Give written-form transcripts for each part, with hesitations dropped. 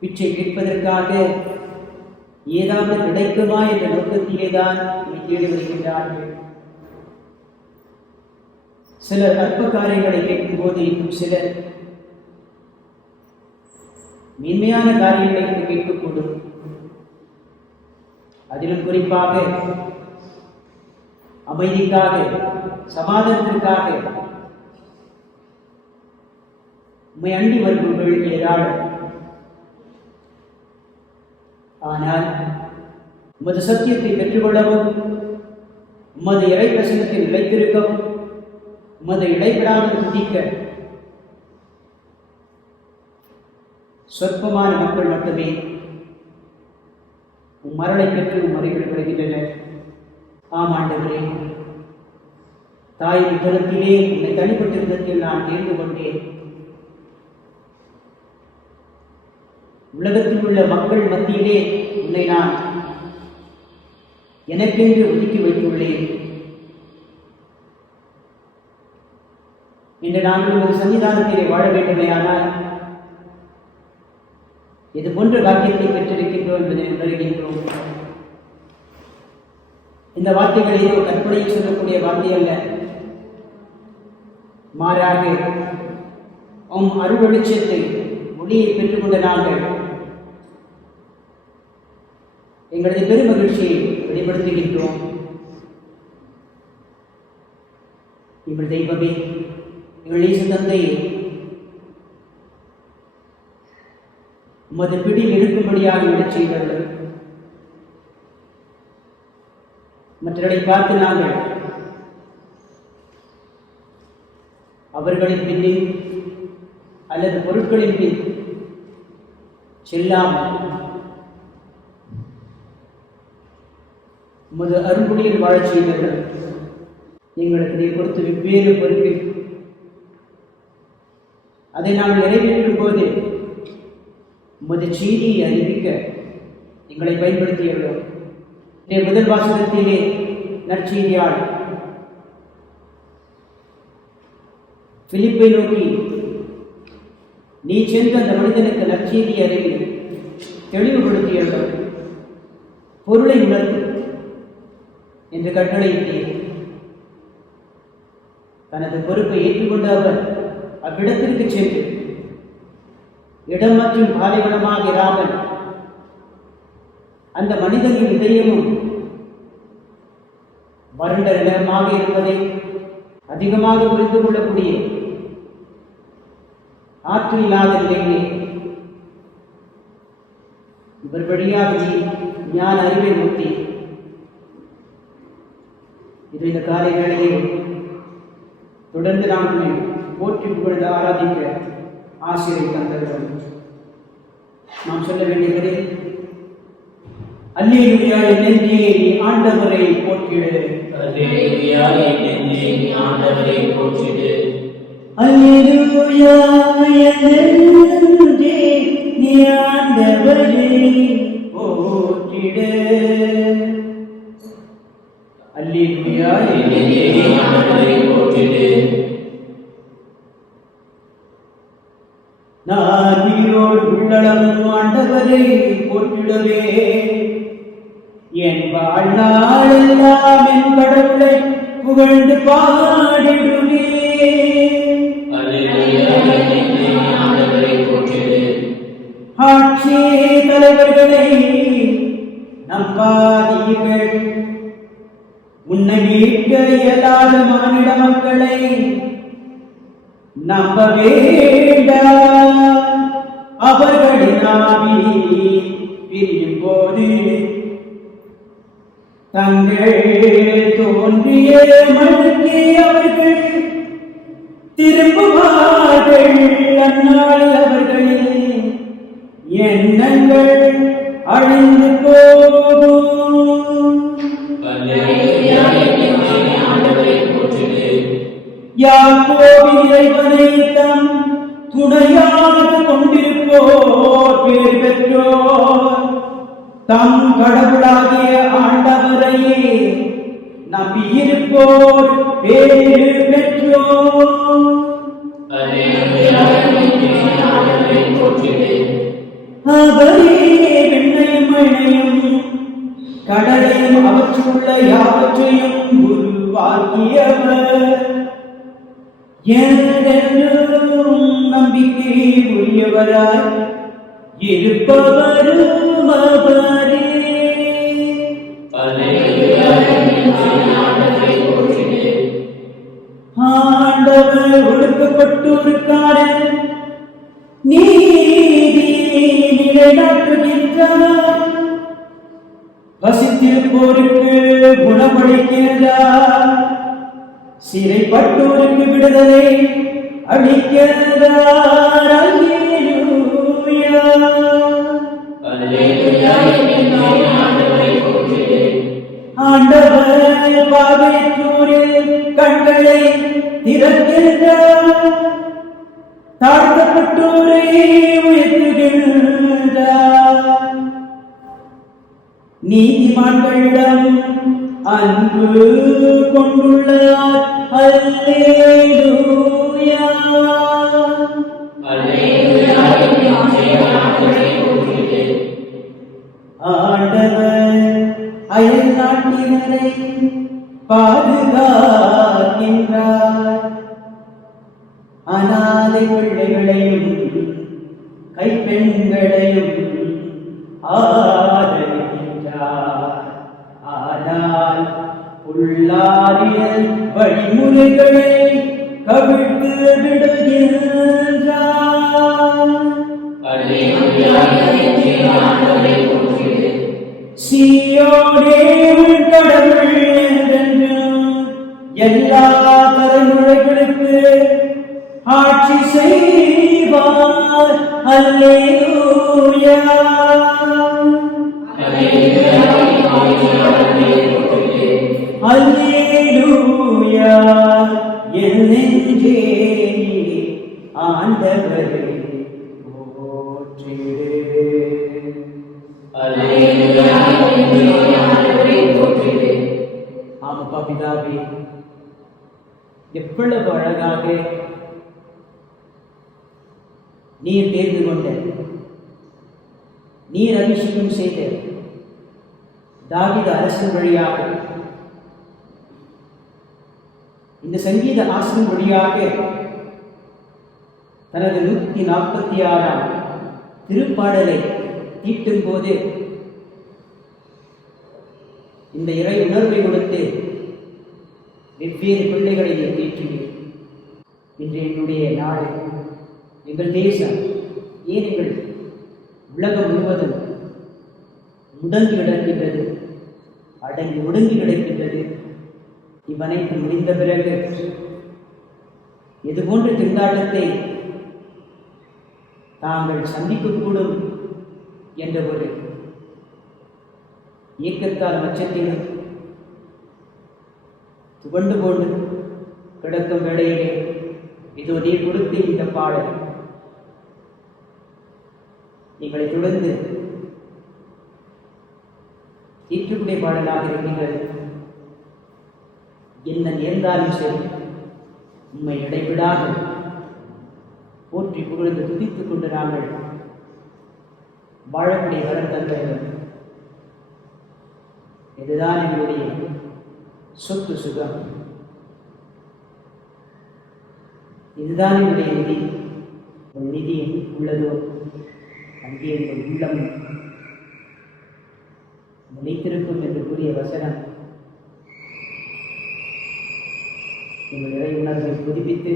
பிச்சை கேட்பதற்காக ஏதாவது கிடைக்குமா என்ற நோக்கத்திலேதான் தேடி வருகின்றார்கள். சிலர் அற்ப காரியங்களை கேட்கும் போது இன்னும் சிலர் மேன்மையான காரியங்களை கேட்கக்கூடும். அதிலும் குறிப்பாக அமைதிக்காக, சமாதானத்திற்காக உம்மை அண்டி வருபவர்கள் ஏராளம். ஆனால் உமது சத்தியத்தை பெற்றுக்கொள்ளவும், உமது இறை பிரசனத்தில் நிலைத்திருக்கவும், உமது இடைவிடாமல் துதிக்க சொற்பமான மக்கள் மட்டுமே மரளை பெற்று மறைவிடப்படுகின்றனர். ஆம் ஆண்டவரே, தாயின் உதரத்திலே உன்னை தனிப்பட்ட விதத்தில் நான் தேர்ந்து கொண்டேன். உலகத்தில் உள்ள மக்கள் மத்தியிலே உன்னை நான் எனக்கென்று ஒதுக்கி வைத்துள்ளேன். இன்று நாங்கள் ஒரு சன்னிதானத்திலே வாழ வேண்டுமே, ஆனால் இது போன்ற வாக்கியத்தை பெற்றிருக்கின்றோம் என்பதை உணர்கின்றோம். இந்த வார்த்தைகள் ஏதோ கற்பனையில் சொல்லக்கூடிய வார்த்தை அல்ல, மாறாக அருள்வெளிச்சத்தை ஒளியை பெற்றுக்கொண்ட நாங்கள் எங்களது பெருமகிழ்ச்சியை வெளிப்படுத்துகின்றோம். எங்கள் தெய்வமே, எங்கள் இயேசு தந்தையே, உமது பிடியில் இருக்கும்படியாக விடச் செய்தவர்கள் மற்றவர்களை பார்த்து நாங்கள் அவர்களின் பின்னில் அல்லது பொருட்களின் பின் செல்லாமல் உமது அருள்குடியில் வாழச் செய்தவர்கள் எங்களுக்கு நீ கொடுத்து வெவ்வேறு பொறுப்பில் அதை நாம் நிறைவேற்றும் போது உமது செய்தியை அறிவிக்க எங்களை பயன்படுத்தியுள்ளோம். முதல் வாசகத்திலே நற்செய்தியால் பிலிப்பை நோக்கி நீ சென்று அந்த மனிதனுக்கு நற்செய்தி அறிவி தெளிவுபடுத்தியுள்ளோம், பொருளை உணர்த்து என்று கட்டளையிட்டீர். தனது பொறுப்பை ஏற்றுக்கொண்ட அவர் அவ்விடத்திற்கு சென்று இடம் மற்றும் பாலைவனமாக இராமல் அந்த மனிதனின் இதயமும் வறண்ட நிலமாக இருப்பதை அதிகமாக புரிந்து கொள்ளக்கூடிய ஆற்று இல்லாத நிலையிலே இவர் வழியாக ஞான அறிவை ஊட்டி இது இந்த காலை வேளையை தொடர்ந்து நாங்கள் போற்றி புகழ்ந்து ஆராதிக்க ஆசிரியை தந்தவர்கள். நாம் சொல்ல வேண்டியது அல்லேலூயா நெஞ்சே நீ ஆண்டவரை போற்றிடு, அல்லேலூயா நெஞ்சே நீ ஆண்டவரை போற்றிடு, அல்லேலூயா நெஞ்சே நீ ஆண்டவரை போற்றிடு, அல்லேலூயா நெஞ்சே நீ ஆண்டவரை போற்றிடு. நான் உயிரோடு உள்ளளவும் ஆண்டவரை போற்றிடவே என் வாழ்நாளெல்லாம் என் கடவுளை புகழ்ந்து பாடிடுவே. ஆட்சி தலைவர்களை நம்பாதீர்கள், உன்னை மீட்க இயலாத மானிட மக்களை நம்ப வேண்டாம். அவர்களின் ஆவி பிரியும் போது தங்கள் தோன்றிய மண்ணுக்கே அவர்கள் திரும்புவார்கள். அந்நாள் அவர்களின் எண்ணங்கள் அழிந்து போகும். யாக்கோபின் இறைவனை தம் துணையாக கொண்டிருப்போர் பேர் பெற்றோர், தம் கடவுளாகிய ஆண்டவரையே நம்பியிருப்போர் பேர் பெற்றோர். அவரே விண்ணையும் மழையும் கடலையும் அவற்றுள்ள யாவற்றையும் உருவாக்கியவர். என்றென்றும் நம்பிக்கை உரியவராய் இருப்பவரும் அவரே. ஆண்டவர் ஒடுக்கப்பட்டோருக்கான நீதி நிலைநாட்டுகின்றார். வசித்திருப்போருக்கு குணமளிக்கின்றார். சிறைப்பட்டோருக்கு விடுதலை அளிக்கின்றார். அல்லேலூயா. ஆண்டவர் பார்வையற்றோரின் கண்களை திறக்கின்றார். தாழ்த்தப்பட்டோரை உயர்த்துகின்றார். நீதிமான்களிடம் அன்பு கொண்டுள்ளார். அல்லேலூயா. ஆண்டவர் அயல் நாட்டினரை பாதுகாக்கின்றார். அனாதை பிள்ளைகளையும் கைப்பெண்களையும் ஆதரிக்கின்றார். ஆனால் உள்ளாரிய வழிமுறைகளை கவிழ்த்து விடுகின்றார். சீயோனே கடவுள் என்றென்றும் எல்லா தலைமுறைகளுக்கு ஆட்சி செய்வார். அல்லேலூயா. அல்லேலூயா. என் நெஞ்சே ஆண்டவரை போற்றிடு. ஆமப்பா பிதாவே, எவ்வளவு அழகாக நீர் தேர்ந்து கொண்ட, நீர் அபிஷேகம் செய்த தாவீது அரசன் வழியாக, இந்த சங்கீத ஆசன் வழியாக தனது 146ஆம் திருப்பாடலை தீட்டும் போது இந்த இறை உணர்வை கொடுத்து வெவ்வேறு பிள்ளைகளை தீற்றுவீர். இன்று என்னுடைய நாடு, எங்கள் தேசம், ஏன் எங்கள் உலகம் முழுவதும் முடங்கி கிடக்கின்றது, அடங்கி ஒடுங்கி கிடக்கின்றது. இவ்வனைத்து முடிந்த பிறகு இதுபோன்ற திண்டாட்டத்தை தாங்கள் சந்திக்கக்கூடும் என்ற ஒரு இயக்கத்தால் மச்சத்திலும் துவண்டு போன்று கிடக்கும் வேளையிலே இதோ நீர் கொடுத்து இந்த பாடல் எங்களை தொடர்ந்து தீற்றுக்குடைய பாடலாக இருக்கின்றது. என்ன நேர்ந்தாலும் சரி, உண்மை இடைவிடாக போற்றி புகழ்ந்து துதித்துக் கொண்டு நாங்கள் வாழக்கூடிய வரம் தந்தவர்கள். இதுதான் எங்களுடைய சொத்து சுகம், இதுதான் என்னுடைய நிதி. ஒரு நிதி உள்ளதோ அங்கே எங்கள் உள்ளம் நிலைத்திருக்கும் என்று கூறிய வசனம் எங்கள் இறை உணர்வை புதுப்பித்து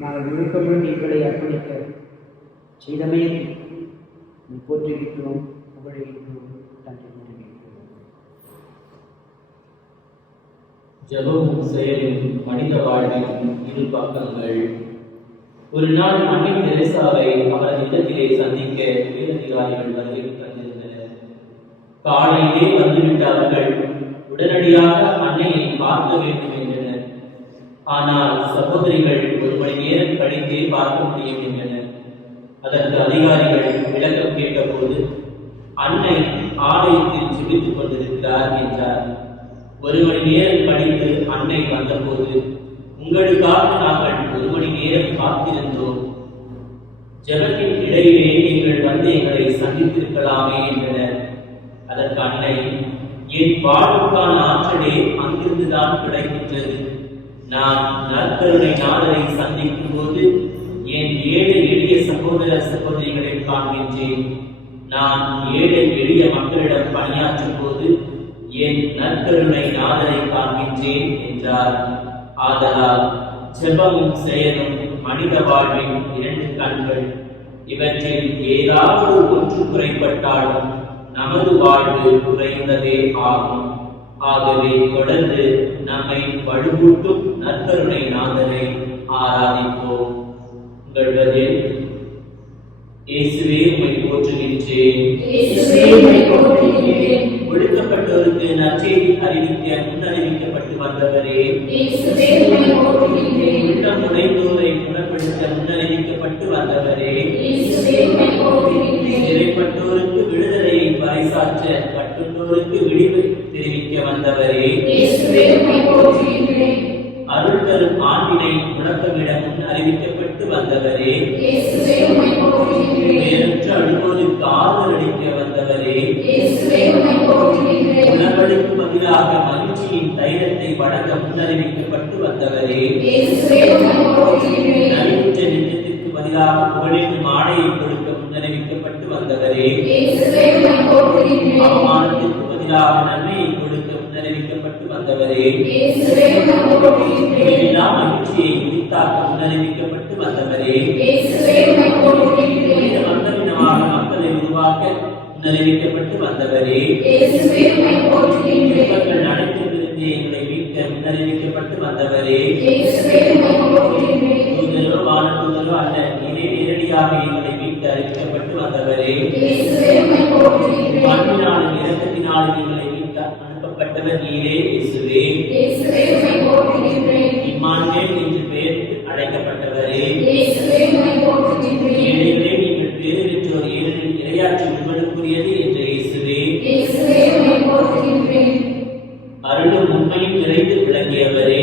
நாங்கள் முழுக்க முழுக்க எங்களை அர்ப்பணிக்க செய்தமையை போற்றுகின்றோம், புகழுகின்றோம், நன்றி கூறுகின்றோம். ஜெபமும் செயலும் மனித வாழ்வின் இரு பக்கங்கள். ஒரு நாள் அன்னை தெரேசாவை அவரது இல்லத்திலே சந்திக்க உயரதிகாரிகள் வருகை தந்திருந்தனர். காலையிலே வந்துவிட்ட அவர்கள் உடனடியாக அன்னையை பார்க்க வேண்டும் என்றனர். ஆனால் சகோதரிகள் 1 மணி நேரம் கழித்தே பார்க்க முடியும் என்றனர். அதற்கு அதிகாரிகள் விளக்கம் கேட்டபோது அன்னை ஆலயத்தில் ஜெபித்துக் கொண்டிருக்கிறார் என்றார். 1 மணி நேரம் கழித்து அன்னை வந்தபோது, உங்களுக்காக நாங்கள் 1 மணி நேரம் காத்திருந்தோம், ஜெபத்தின் இடையிலே நீங்கள் வந்து எங்களை சந்தித்திருக்கலாமே என்றனர். அதற்கு அன்னை, என் வாழ்வுக்கான ஆற்றலே அங்கிருந்துதான் கிடைக்கின்றது. நான் நற்கருணை நாதரை சந்திக்கும் போது என் ஏழை எளிய சகோதர சகோதரிகளை காண்கின்றேன். நான் ஏழை எளிய மக்களிடம் பணியாற்றும் போது என் நற்கருணை நாதரை காண்கின்றேன் என்றார். ஆதலால் ஜெபமும் செயலும் மனித வாழ்வின் இரண்டு கண்கள். இவற்றில் ஏதாவது ஒன்று குறைபட்டாலும் நமது வாழ்வு குறைந்ததே ஆகும். ஆகவே தொடர்ந்து நம்மை வலுவூட்டும் நற்கருணை நாதரை ஆராதிப்போம். உங்கள் பதில்: இயேசுவே உம்மை போற்றுகின்றேன். ஒடுக்கப்பட்டோருக்கு நற்செய்தி அறிவிக்க முன்னறிவிக்கப்பட்டு வந்தவரே, உள்ளம் உடைந்தோரை குணப்படுத்த முன்னறிவிக்கப்பட்டு வந்தவரே, சிறைப்பட்டோருக்கு விடுதலையை பறைசாற்ற கட்டுண்டோருக்கு விடிவு தெரிவிக்க வந்தவரே, அருள் தரும் ஆண்டினை முழக்கமிட முன் அறிவிக்கப்பட்டு வந்தவரே, வேறற்ற அழுவோருக்கு ஆறுதல் அளிக்க வந்தவரே, உணவளிக்கு பதிலாக மகிழ்ச்சியின் தைலத்தை வழங்க முன்னறிவிக்கப்பட்டு வந்தவரே, நலிவுற்ற நெஞ்சத்திற்கு பதிலாக புகழேற்றும் ஆடையை கொடுக்க முன்னறிவிக்கப்பட்டு வந்தவரே, அவமானத்திற்கு பதிலாக நன்மையை கொடுக்க முன்னறிவிக்கப்பட்டு வந்தவரே, மகிழ்ச்சியை உரித்தாக்க முன்னறிவிக்கப்பட்டு வந்தவரே, மக்களினமாக மக்களை உருவாக்க முன்னறிவிக்கப்பட்டு வந்தவரே, மக்கள் அனைத்திலிருந்து எங்களை மீட்க முன்னறிவிக்கப்பட்டு வந்தவரே, தூதரோ வானதூதரோ அல்ல, நீரே நேரடியாக எங்களை மீட்க அறிவிக்கப்பட்டு வந்தவரே, அன்பினாலும் இரக்கத்தினாலும் எங்களை மீட்க அனுப்பப்பட்டவர் நீரே இயேசுவே. இம்மானுவேல் என்று பெயர் அழைக்கப்பட்டவரே, ஏழைகளே நீங்கள் பேறு பெற்றோர், ஏனெனில் இறையாட்சி உங்களுக்குரியது என்ற இயேசுவே. அருளும் உண்மையும் நிறைந்து விளங்கியவரே,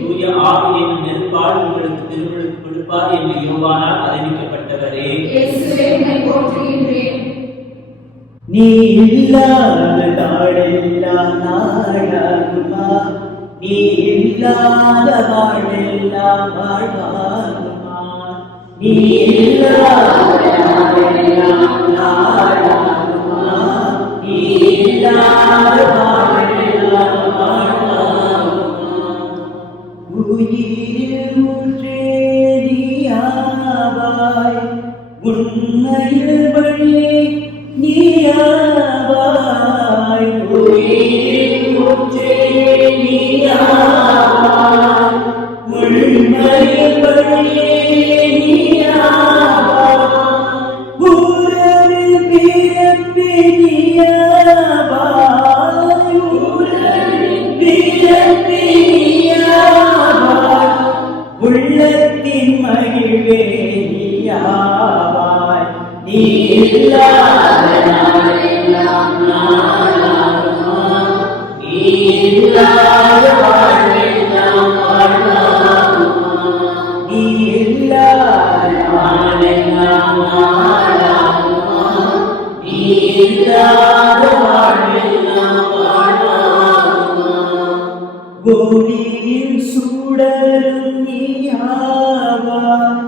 தூய ஆவியின் நெருப்பால் உங்களுக்கு திருமணம் கொடுப்பார் என்று யோவானால் அறிவிக்கப்பட்டவரே, நீ இல்லாத நாடெல்லாம் நாடாகுமா, நீ இல்லாத வாழ்வெல்லாம் வாழ்வாகுமா, நீ இல்லாத நாடெல்லாம் நாடாகுமா, நீ இல்லாத வாழ்வெல்லாம் வாழ்வாகுமா. உயிரில் ஊற்றே நீயாவாய், உண்மையில் வழியே நீயாவாய், உயிரில் ஊற்றே நீயாவாய், உண்மையில் வழியே நீயாவாய், ஊரரில் பிறப்பே நீயாவாய், ஊரரில் பிறப்பே நீயாவாய், உள்ளத்தின் மகிழ்வே நீயாவாய், நீ இல்லாத நாளெல்லாம் நாளாகுமா, நீ இல்லாத வாழ்வெல்லாம் வாழ்வாகுமா, நீ இல்லாத நாளெல்லாம் நாளாகுமா, நீ இல்லாத வாழ்வெல்லாம் வாழ்வாகுமா. ஒளியின் சுடரும் நீயாவாய்,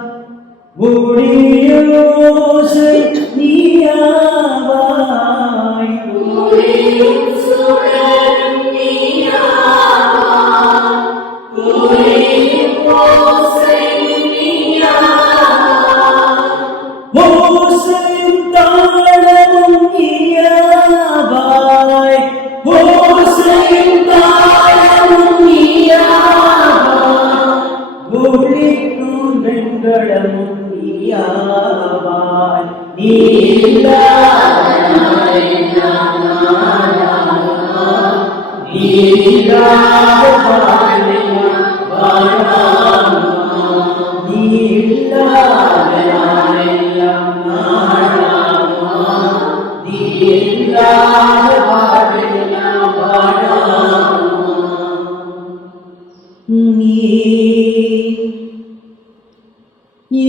ஒளியோசை நீயாவாய், ஒளியின் சுடரும் நீயாவாய், ஒளியோசை நீயாவாய், ஓசையும் தாளமும் நீயாவாய், ஓசையும் தாளமும் நீயாவாய், ஒளிக்கும் வெண்கலமும் நீயாவாய், நீ இல்லாத நாளெல்லாம் நாளாகுமா, நீ இல்லாத வாழ்வெல்லாம் வாழ்வாகுமா, நீ இல்லாத நாளெல்லாம் நாளாகுமா, நீ இல்லாத வாழ்வெல்லாம் வாழ்வாகுமா. நீ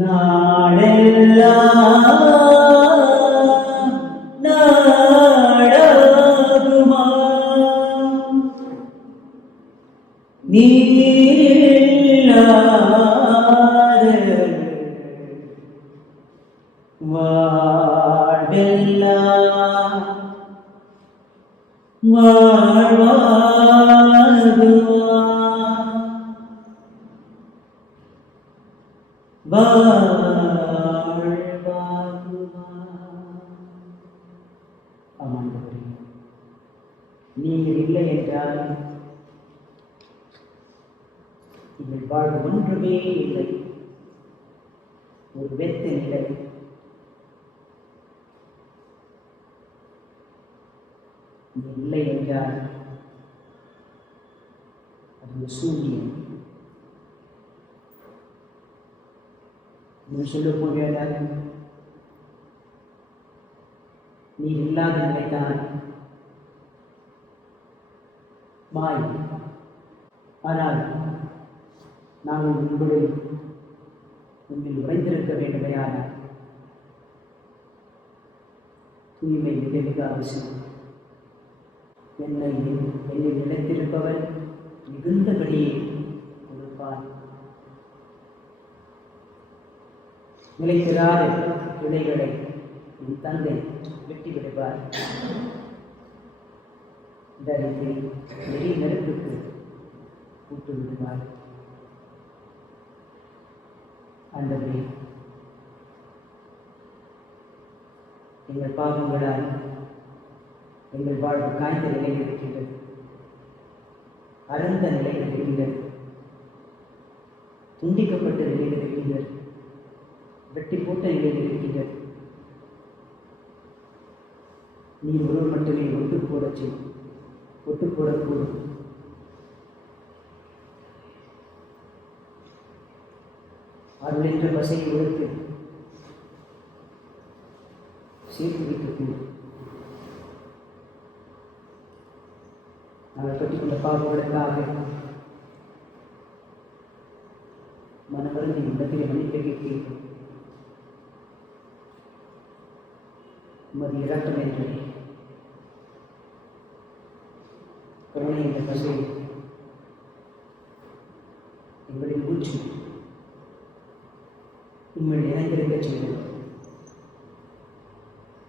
நாடெல்லாம் நாடாகுமா நீரில்லாத வாழ்வெல்லாம் வாழ்வாகுமா வாழ்வாகுமா. ஆமாண்டவரே, நீங்கள் இல்லை என்றால் எங்கள் வாழ்வு ஒன்றுமே இல்லை, ஒரு வெத்த நிலை. நீ இல்லை என்றால் அது ஒரு சூரியன். நீ சொல்ல போகிறார், நீ இல்லாத நிலைத்தான் மாய். ஆனால் நாங்கள் உங்களில் உறைந்திருக்க வேண்டுமையான தூய்மை மிக மிக அவசியம். என்னில் நிலைத்திருப்பவர் மிகுந்தபடியே கொடுப்பார். நிலைத்திராத கிளைகளை என் தந்தை வெட்டி விடுவார். தரித்து நெறி நெருப்புக்கு கூட்டு விடுவார். ஆண்டவரே, எங்கள் பாவங்களால் எங்கள் வாழ்வு காய்ந்த நிலையில் இருக்கின்றது, அறந்த நிலையில் இருக்கின்றது, துண்டிக்கப்பட்ட நிலையில் இருக்கின்றது, வெட்டி போட்ட நிலையில் இருக்கின்றது. நீர் ஒருவர் மட்டுமே ஒட்டு போடச் செய்யும், ஒட்டு போடக்கூடும். அருள் என்ற பசையை கொடுத்து சேர்த்து வைக்கக்கூடும். நாங்கள் கட்டிக்கொண்ட பாவங்களுக்காக மனவருந்தி உள்ளத்தில் மன்னிக்க கேட்கிறீர்கள். உமது இரக்கம் என்று கருணை என்ற பசை எங்களின் மூச்சு உங்கள் இணைந்திருக்க செய்வோம்.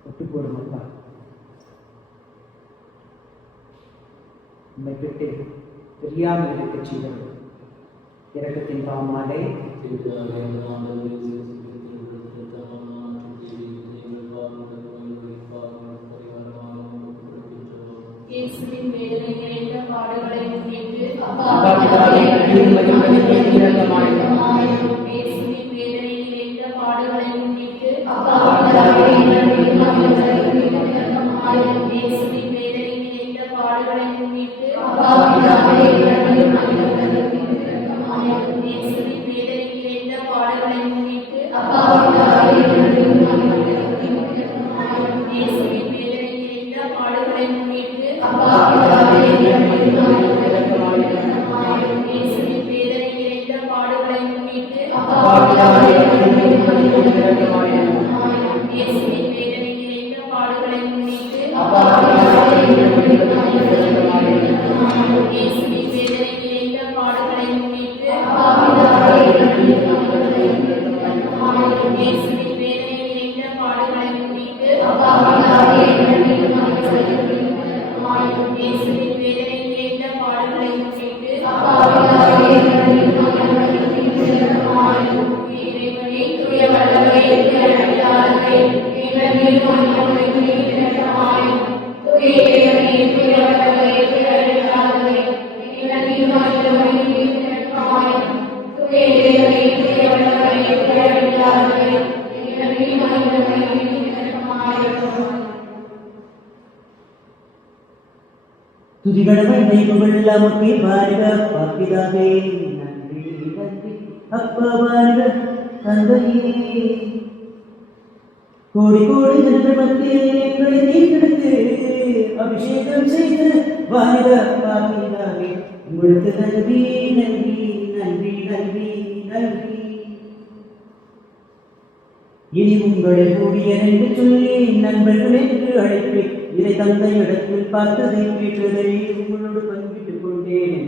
ஒட்டு போடும் அப்பா, உண்மை பெற்று தெரியாமல் இருக்க செய்வோம். இரக்கத்தின் பாவமாலே இயேசுவின் வேதனை நிறைந்த பாடுகளை முன்னிட்டு இயேசுவின் வேதனை நிறைந்த பாடுகளை முன்னிட்டு இயேசுவின் வேதனை நிறைந்த பாடுகளை முன்னிட்டு இயேசுவின் வேதனை நிறைந்த பாடுகளை முன்னிட்டு இயேசுவின் வேதனை நிறைந்த பாடுகளை முன்னிட்டு இயேசுவின் வேதனை நிறைந்த பாடுகளை முன்னிட்டு இயேசுவின் வேதனை நிறைந்த பாடுகளை முன்னிட்டு இயேசுவின் வேதனை நிறைந்த பாடுகளை முன்னிட்டு இயேசுவின் வேதனை நிறைந்த பாடுகளை முன்னிட்டு இயேசுவின் வேதனை நிறைந்த பாடுகளை முன்னிட்டு இறைவனே தூய வல்லமை தூய துதிகடமை தெய்வமெல்லாம் ஒட்டி பாருக பாப்பிதாவே நன்றி நன்றி அப்பா பாருக தந்தையே கோடி கோடி ஜனங்கள் மத்தியில் எங்களை நீக்கெடுத்து அபிஷேகம் செய்து வாழ்க பாவிதாவே உங்களுக்கு நன்றி நன்றி நன்றி நன்றி நன்றி. இனி உங்களை கூடியர் என்று சொல்லி நண்பர்கள் என்று அழைப்பேன். இதை தந்தை இடத்தில் பார்த்ததை கேட்டதை உங்களோடு பங்கிட்டுக் கொண்டேன்.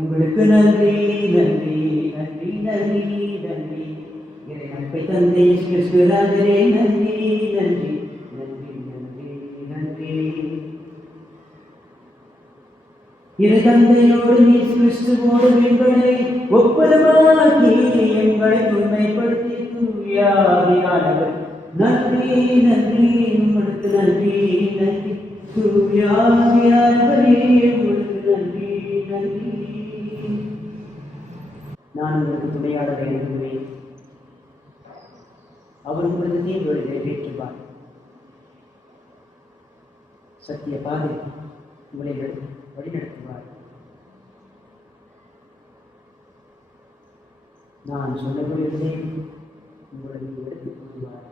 உங்களுக்கு நன்றி நன்றி நன்றி நன்றி நன்றி. இறை நட்பை தந்தை கிறிஸ்துராஜரே நன்றி நன்றி நன்றி நன்றி நன்றி. இறை தந்தையோடு நீ கிறிஸ்துவோடு எங்களை ஒப்பதமாக்கி எங்களை உண்மைப்படுத்தி தூயாவியானவர் நன்றி நன்றி உங்களுக்கு நன்றி நன்றி. தூயாவியானவரே உங்களுக்கு நன்றி நன்றி. நான் உங்களுக்கு துணையாளர் இருக்கிறேன். அவர் உங்களுக்கு தீர்வுகளை நிறைவேற்றுவார். சத்திய பாதை உங்களை வழிநடத்துவார். நான் சொல்லக்கூடியதை உங்களுக்கு எடுத்துக் கொள்வார்.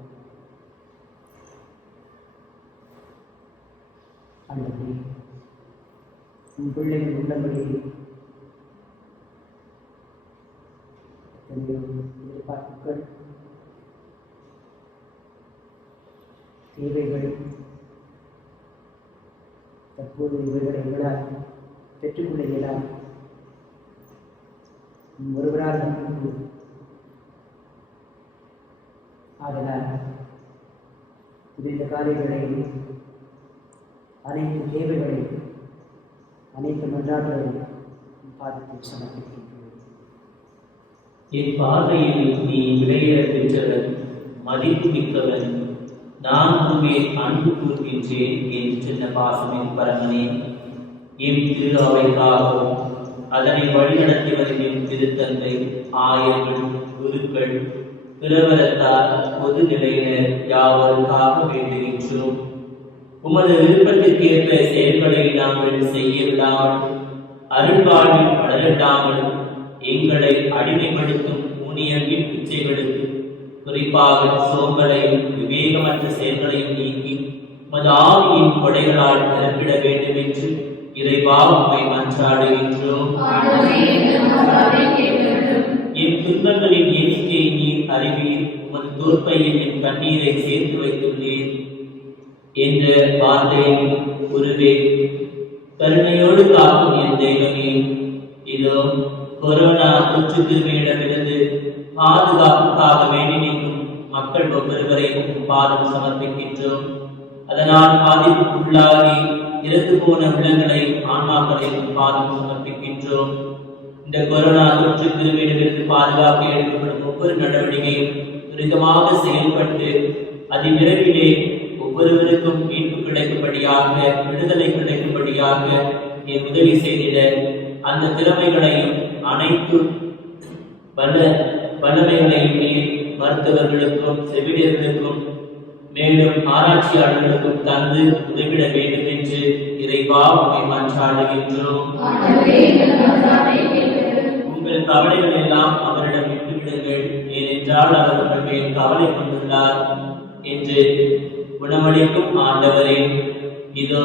அல்லது உன் பிள்ளைகள் உள்ளபடி எதிர்பார்ப்புகள் தேவைகள் தற்போது இவர்கள் எங்களால் பெற்றுக்கொள்ள இயலாது. ஒருவரால் ஆதலால் இந்த காரியங்களை அனைத்து தேவைகளையும் அனைத்து மன்றாட்டுகளையும் பாதத்தில் சமர்ப்பிக்கின்றோம். என் பார்வையில் நீ விளைய பெற்றவன், மதிப்பு மிக்கவன், நான் உண்மை அன்பு கூறுகின்றேன் என்று சொன்ன பாசமின் பரமனே, என் திரு அவைக்காகவும் அதனை வழிநடத்தி வரும் என் திருத்தந்தை, ஆயர்கள், குருக்கள், பிறவரத்தார், பொது நிலையினர் யாவருக்காக வேண்டுகின்றோம். உமது விருப்பத்திற்கேற்ப செயல்களை நாங்கள் செய்ய விடாமல், அருள்வாழ்வில் வளரவிடாமல் எங்களை அடிமைப்படுத்தும் ஊனியம்பின் பிச்சைகளுக்கு, குறிப்பாக சோம்பலையும் விவேகமற்ற செயல்களையும் நீக்கி உமது ஆவியின் கொடைகளால் நிரப்பிட வேண்டும் என்று இறைவா உம்மை மன்றாடுகின்றோம். என் துன்பங்களின் எண்ணிக்கை நீர் அறிவீர், உமது தோற்பையில் என் கண்ணீரை சேர்த்து வைத்துள்ளேன் என்ற வார்த்தையின் உருவே கருணையோடு காக்கும் என் தெய்வமே, இதோ கொரோனா தொற்று கிருமியிடமிருந்து பாதுகாப்புக்காக வேண்டி நிற்கும் மக்கள் ஒவ்வொருவரையும் பாதம் சமர்ப்பிக்கின்றோம். அதனால் பாதிப்புக்குள்ளாகி இறந்து போன உள்ளங்களையும் ஆன்மாக்களையும் பாதம் சமர்ப்பிக்கின்றோம். இந்த கொரோனா தொற்று கிருமியிடமிருந்து பாதுகாக்க எடுக்கப்படும் ஒவ்வொரு நடவடிக்கையும் துரிதமாக செயல்பட்டு அதிவிரைவிலே ஒவ்வொருவருக்கும் மீட்பு கிடைக்கும்படியாக, விடுதலை கிடைக்கும்படியாக நீ உதவி செய்திட அந்த திறமைகளையும் அனைத்து வல்லமைகளையும் நீர் மருத்துவர்களுக்கும் செவிலியர்களுக்கும் மேலும் ஆராய்ச்சியாளர்களுக்கும் தந்து உதவிட வேண்டும் என்று இறைவா உம்மை மன்றாடுகின்றோம். உங்கள் கவலைகள் எல்லாம் அவரிடம் விட்டுவிடுங்கள், ஏனென்றால் அவர் உங்கள் மேல் கவலை கொண்டுள்ளார் என்று குணமளிக்கும் ஆண்டவரே, இதோ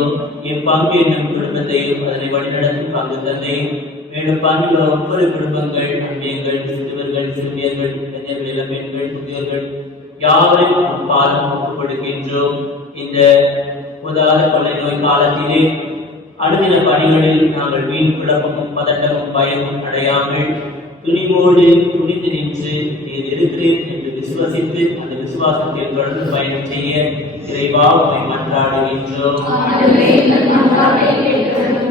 என் பங்கு என்னும் குடும்பத்தையும் அதனை வழிநடத்தும் பங்கு தந்தையும் மேலும் பங்கில் ஒவ்வொரு குடும்பங்கள், அன்பியங்கள், சிறுவர்கள், சிறுமியர்கள், இளைஞர்கள், இளம்பெண்கள், முதியோர்கள் யாவரையும் பாதம் கொடுக்கின்றோம். இந்த உதார கொள்ளை நோய் காலத்திலே அனுதின பணிகளில் நாங்கள் வீண் குழப்பமும் பதட்டமும் பயமும் அடையாமல் துணிவோடு துணிந்து நின்று நீர் இருக்கிறேன் என்று விசுவசித்து அந்த விசுவாசத்தில் தொடர்ந்து பயணம் செய்ய இறைவா உம்மை மன்றாடுகின்றோம்.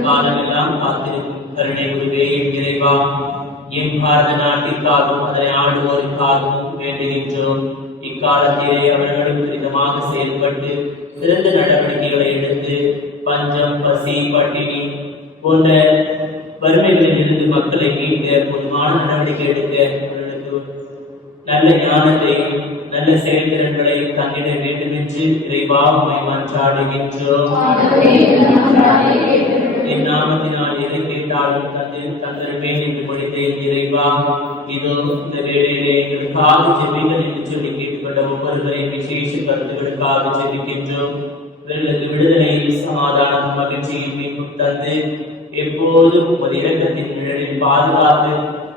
காலமெல்லாம் காத்திருக்கும் கருணை உருவே என் இறைவா, என் பாரத நாட்டிற்காகவும் அதனை ஆளுவோருக்காகவும் வேண்டுகின்றோம். இக்காலத்திலே அவர்களும் துரிதமாக செயல்பட்டு சிறந்த நடவடிக்கைகளை எடுத்து பஞ்சம், பசி, பட்டினி போன்ற வறுமைகளில் இருந்து மக்களை மீட்க பொதுவான நடவடிக்கை எடுக்க அவர்களுக்கு நல்ல ஞானத்தையும் நல்ல செயல்திறன்களையும் தந்திட வேண்டும் என்று இறைவா உம்மை மன்றாடுகின்றோம். என் நாமத்தினால் எதை கேட்டாலும் தந்திருப்பேன் என்று முடித்த இறைவா, இதோ இந்த வேளையிலே எங்களுக்காக ஜெபிங்கள் என்று சொல்லி கேட்டுக்கொள்ள பாதிக்கப்பட்ட ஒவ்வொருவரையும் விசேஷ கருத்துக்களுக்காக ஜெபிக்கின்றோம். இவர்களுக்கு விடுதலையில் சமாதானம் மகிழ்ச்சியின் மீட்பும் தந்து எப்போதும் உமது இரக்கத்தின் நிழலில் பாதுகாத்து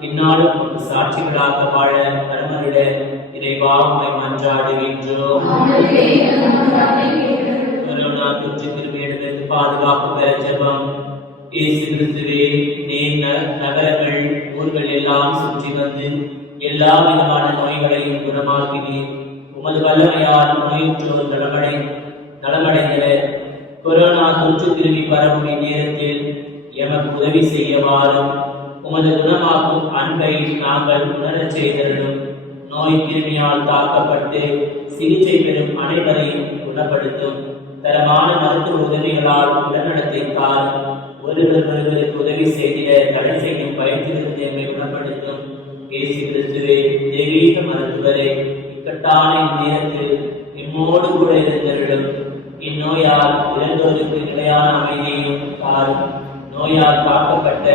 இந்நாளும் உமக்கு சாட்சிகளாக வாழ கர்மரிட இறைவா உம்மை மன்றாடுகின்றோம். கொரோனா தொற்று கிருமியிடமிருந்து பாதுகாப்பு பெற ஜெபம். இயேசு கிறிஸ்துவே, நீர் நகரங்கள் ஊர்கள் எல்லாம் சுற்றி வந்து எல்லா விதமான நோய்களையும் குணமாக்கினீர். உமது வல்லமையால் நோயுற்றோர் நலமடைந்தனர். கொரோனா தொற்று கிருமி பரவும் இந்நேரத்தில் எமக்கு உதவி செய்யவாறும் உமது குணமாக்கும் அன்பை நாங்கள் உணரச் செய்தருளும். நோய் கிருமியால் தாக்கப்பட்டு சிகிச்சை பெறும் அனைவரையும் குணப்படுத்தும். தரமான மருத்துவ உதவிகளால் உடல்நலத்தை தாரும். ஒருவருக்கு உதவி செய்திட தடை செய்யும் பயத்திலிருந்து எம்மை குணப்படுத்தும். இயேசு கிறிஸ்துவே, தெய்வீக மருத்துவரே, இக்கட்டான இந்நேரத்தில் இம்மோடு கூட இருந்தருளும். இந்நோயால் இறந்தோருக்கு நிலையான அமைதியையும் தாரும். நோயால் தாக்கப்பட்ட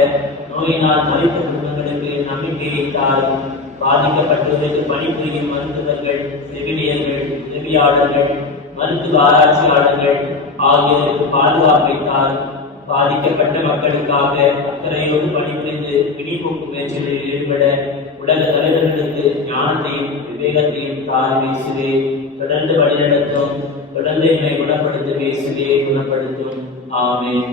நோயினால் மறித்த குடும்பங்களுக்கு நம்பிக்கையை தாரும். பாதிக்கப்பட்டவர்களுக்கு பணிபுரியும் மருத்துவர்கள், செவிலியர்கள், உதவியாளர்கள், மருத்துவ ஆராய்ச்சியாளர்கள் ஆகியோருக்கு பாதுகாப்பை தாரும். பாதிக்கப்பட்ட மக்களுக்காக அக்கறையோடு பணிபுரிந்து பிணிப்போக்கு முயற்சிகளில் ஈடுபட உலக தலைவர்களுக்கு ஞானத்தையும் விவேகத்தையும் தாரும். இயேசுவே, தொடர்ந்து வழிநடத்தும். தொடர்ந்து என்னை குணப்படுத்தும். இயேசுவே, குணப்படுத்தும். ஆமென்.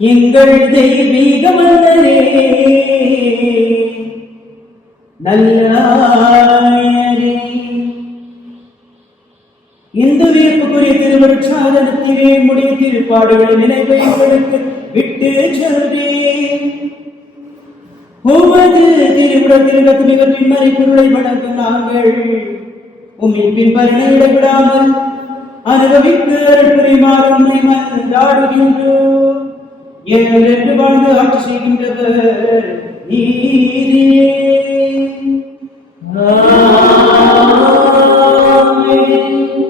எங்கள் தெய்வீக மன்னரே, நல்லாயரே, இந்த வியப்புக்குரிய திருவருட்சாதனத்திலே முடிய திருப்பாடுகளின் நினைவை உங்களுக்கு விட்டு செல்வேன். உமது திருவிடத்தில் மிக பின்மறை பொருளை வணங்கும் நாங்கள் உம்மின் பின்பறனை இடைவிடாமல் அனுபவித்து அருள்புரிமாறும் மன்றாடுகின்றோம். என்று வாழ்ந்து ஆட்சி செய்கின்றவர் நீரே.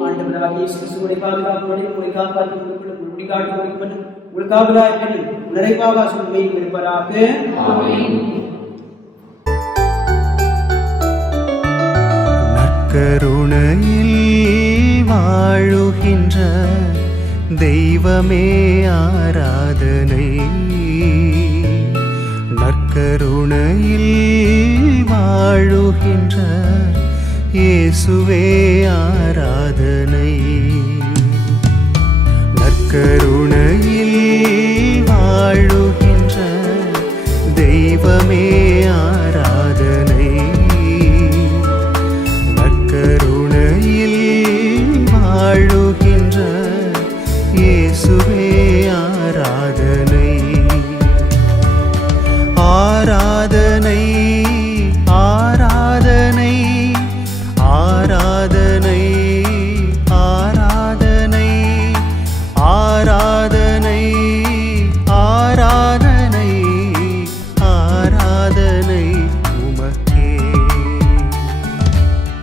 ஆண்டவராகிய இயேசு கிறிஸ்துவின் பாதுகாப்போடு உங்களை காப்பாற்றி உங்களை காட்டி கொடுக்கப்படும் உங்களுக்காக நிறைவாக சொல்லை இருப்பதாக. நற்கருணையில் வாழுகின்ற தெய்வமே ஆராதனை. கருணையில் வாழுகின்ற இயேசுவே ஆராதனை.